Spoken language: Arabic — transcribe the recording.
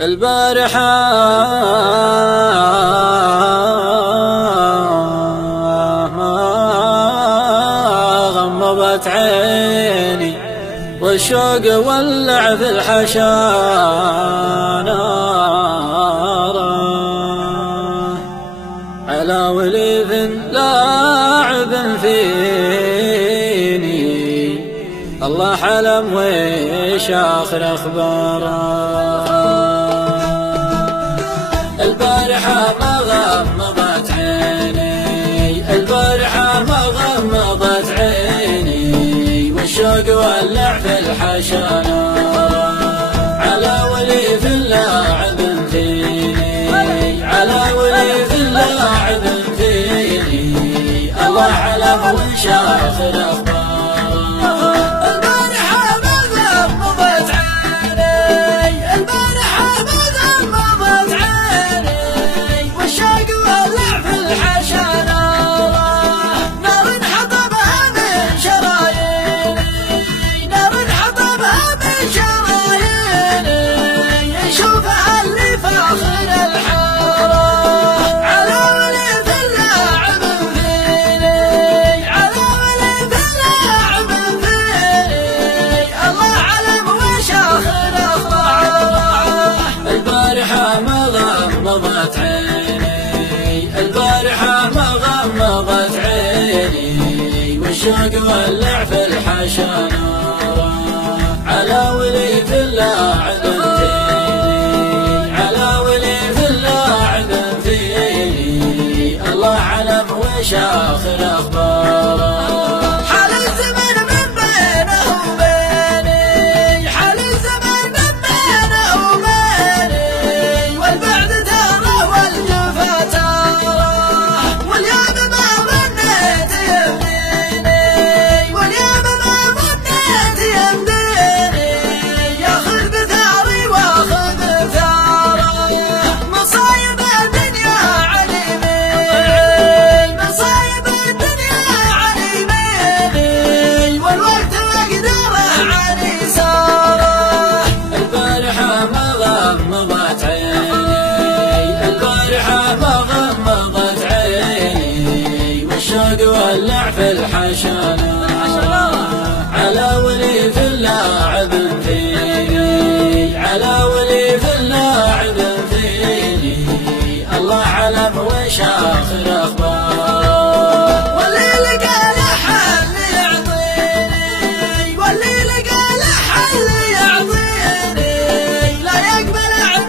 البارحة غمضت عيني والشوق ولع في الحشا ناره على وليف لاعب فيني الله حلم ويش آخر أخباره. البارحة ما غمضت عيني البارحة ما غمضت عيني والشوق ولع في الحشا ناره على وليف لاعب فيني على وليف لاعب فيني الله علم وش آخر أخباره. غمضت عيني البارحة ما غمضت عيني والشوق ولع في الحشا ناره على وليف اللاعب فيني على وليف اللاعب فيني الله علم وش آخر أخباره. غمضت عيني البارحة ما غمضت عيني والشوق ولع في الحشا ناره على وليف اللاعب فيني على وليف اللاعب فيني الله علم وش آخر أخباره.